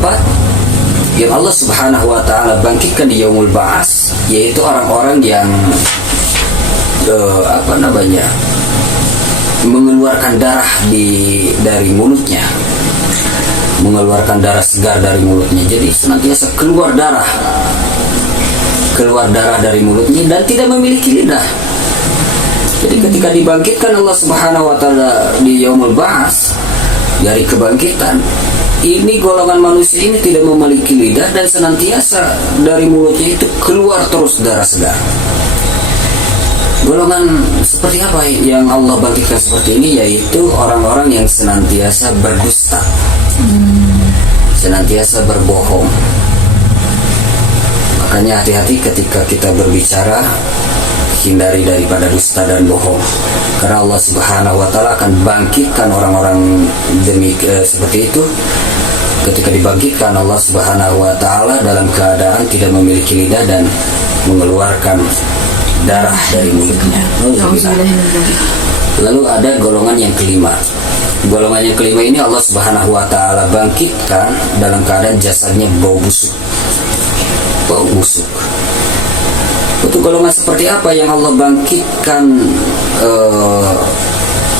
keempat yang Allah Subhanahu wa taala bangkitkan di yaumul ba'ats, yaitu orang-orang yang mengeluarkan darah dari mulutnya, mengeluarkan darah segar dari mulutnya. Jadi senantiasa keluar darah dari mulutnya dan tidak memiliki lidah. Jadi ketika dibangkitkan Allah Subhanahu wa taala di yaumul ba'ats, dari kebangkitan, ini golongan manusia ini tidak memiliki lidah dan senantiasa dari mulutnya itu keluar terus darah segar. Golongan seperti apa yang Allah bangkitkan seperti ini? Yaitu orang-orang yang senantiasa berdusta, senantiasa berbohong. Makanya hati-hati ketika kita berbicara, hindari daripada dusta dan bohong, karena Allah Subhanahu wa taala akan bangkitkan orang-orang seperti itu. Ketika dibangkitkan, Allah Subhanahu wa taala dalam keadaan tidak memiliki lidah dan mengeluarkan darah dari mulutnya. Lalu ada golongan yang kelima. Golongan yang kelima ini Allah Subhanahu wa taala bangkitkan dalam keadaan jasadnya bau busuk. Bau busuk. Untuk golongan seperti apa yang Allah bangkitkan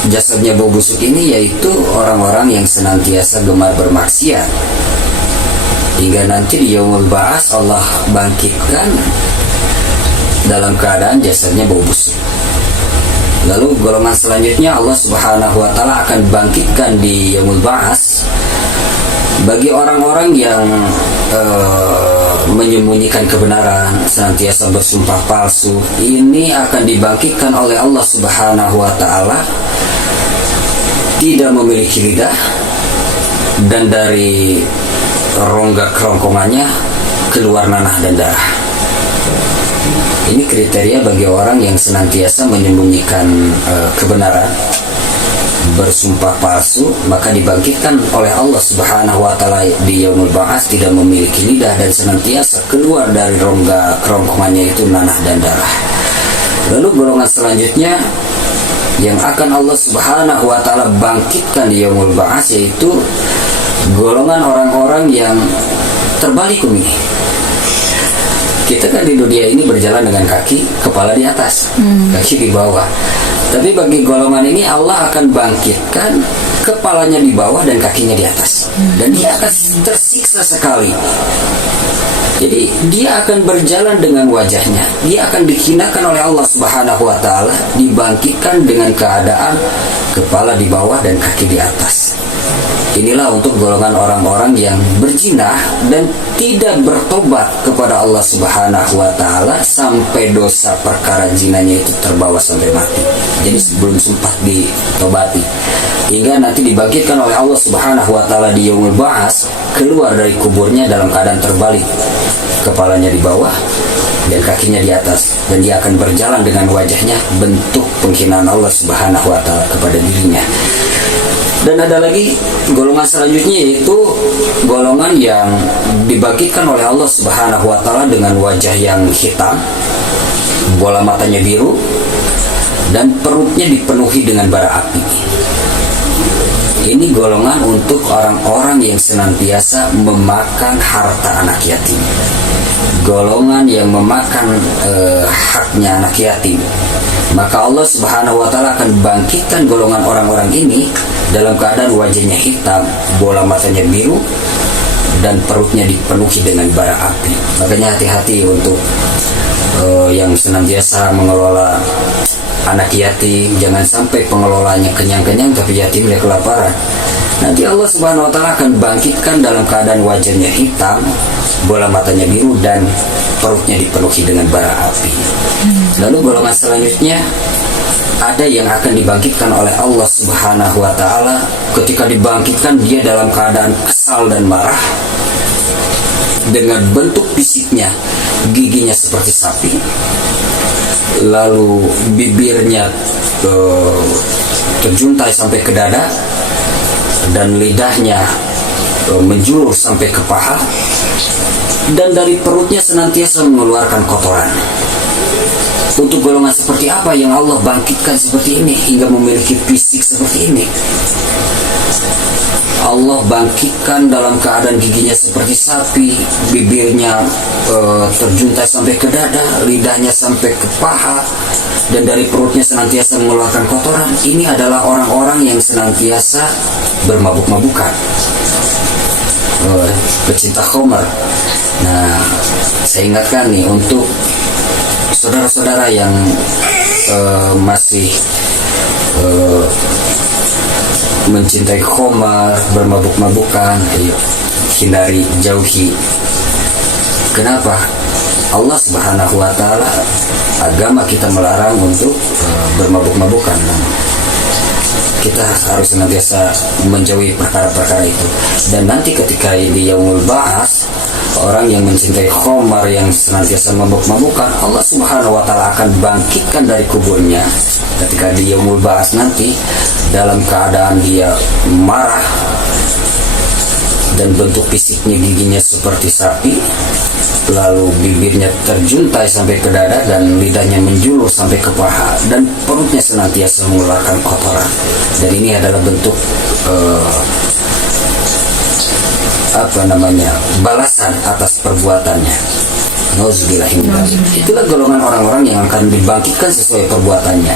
jasadnya bau busuk ini? Yaitu orang-orang yang senantiasa gemar bermaksiat, hingga nanti di yaumul ba'ats Allah bangkitkan dalam keadaan jasadnya bau busuk. Lalu golongan selanjutnya Allah Subhanahu wa taala akan bangkitkan di yaumul ba'ats bagi orang-orang yang menyembunyikan kebenaran, senantiasa bersumpah palsu. Ini akan dibangkitkan oleh Allah Subhanahu wa taala, tidak memiliki lidah, dan dari rongga kerongkongannya keluar nanah dan darah. Ini kriteria bagi orang yang senantiasa menyembunyikan kebenaran, bersumpah palsu, maka dibangkitkan oleh Allah Subhanahu wa taala di yaumul ba'ats tidak memiliki lidah dan senantiasa keluar dari rongga kerongkongannya itu nanah dan darah. Lalu golongan selanjutnya yang akan Allah Subhanahu wa taala bangkitkan di yaumul ba'ats yaitu golongan orang-orang yang terbalik ini. Kita kan di dunia ini berjalan dengan kaki, kepala di atas, kaki di bawah. Tapi bagi golongan ini Allah akan bangkitkan kepalanya di bawah dan kakinya di atas. Dan dia akan tersiksa sekali. Jadi dia akan berjalan dengan wajahnya. Dia akan dihinakan oleh Allah Subhanahu wa taala, dibangkitkan dengan keadaan kepala di bawah dan kaki di atas. Inilah untuk golongan orang-orang yang berzina dan tidak bertobat kepada Allah Subhanahu wa taala sampai dosa perkara zinanya itu terbawa sampai mati. Jadi sebelum sempat ditobati, hingga nanti dibangkitkan oleh Allah Subhanahu wa taala di yaumul ba'ats, keluar dari kuburnya dalam keadaan terbalik, kepalanya di bawah dan kakinya di atas, dan dia akan berjalan dengan wajahnya bentuk penghinaan Allah Subhanahu wa taala kepada dirinya. Dan ada lagi golongan selanjutnya, yaitu golongan yang dibangkitkan oleh Allah Subhanahu wa taala dengan wajah yang hitam, bola matanya biru, dan perutnya dipenuhi dengan bara api. Ini golongan untuk orang-orang yang senantiasa memakan harta anak yatim, golongan yang memakan haknya anak yatim. Maka Allah Subhanahu wa taala akan bangkitkan golongan orang-orang ini dalam keadaan wajahnya hitam, bola matanya biru, dan perutnya dipenuhi dengan bara api. Makanya hati-hati untuk yang senantiasa mengelola anak yatim. Jangan sampai pengelolanya kenyang-kenyang tapi yatimnya kelaparan. Nanti Allah Subhanahu wa taala akan bangkitkan dalam keadaan wajahnya hitam, bola matanya biru, dan perutnya dipenuhi dengan bara api. Lalu golongan selanjutnya ada yang akan dibangkitkan oleh Allah Subhanahu wa taala. Ketika dibangkitkan, dia dalam keadaan kesal dan marah, dengan bentuk fisiknya, giginya seperti sapi, lalu bibirnya terjuntai sampai ke dada, dan lidahnya menjulur sampai ke paha, dan dari perutnya senantiasa mengeluarkan kotoran. Untuk golongan seperti apa yang Allah bangkitkan seperti ini hingga memiliki fisik seperti ini? Allah bangkitkan dalam keadaan giginya seperti sapi, bibirnya terjuntai sampai ke dada, lidahnya sampai ke paha, dan dari perutnya senantiasa mengeluarkan kotoran. Ini adalah orang-orang yang senantiasa bermabuk-mabukan, pecinta khamar. Nah, saya ingatkan nih untuk saudara-saudara yang masih mencintai khamar, bermabuk-mabukan, ayo hindari, jauhi. Kenapa? Allah Subhanahu wa taala, agama kita melarang untuk bermabuk-mabukan. Kita harus senantiasa menjauhi perkara-perkara itu. Dan nanti ketika di Yaumul Ba'ats, orang yang mencintai khamar, yang senantiasa mabuk-mabukan, Allah Subhanahu wa taala akan bangkitkan dari kuburnya ketika di Yaumul Ba'ats nanti, dalam keadaan dia marah dan bentuk fisiknya giginya seperti sapi, lalu bibirnya terjuntai sampai ke dada dan lidahnya menjulur sampai ke paha, dan perutnya senantiasa mengeluarkan kotoran. Dan ini adalah bentuk balasan atas perbuatannya. Nauzubillahi min dzalik. Itulah golongan orang-orang yang akan dibangkitkan sesuai perbuatannya.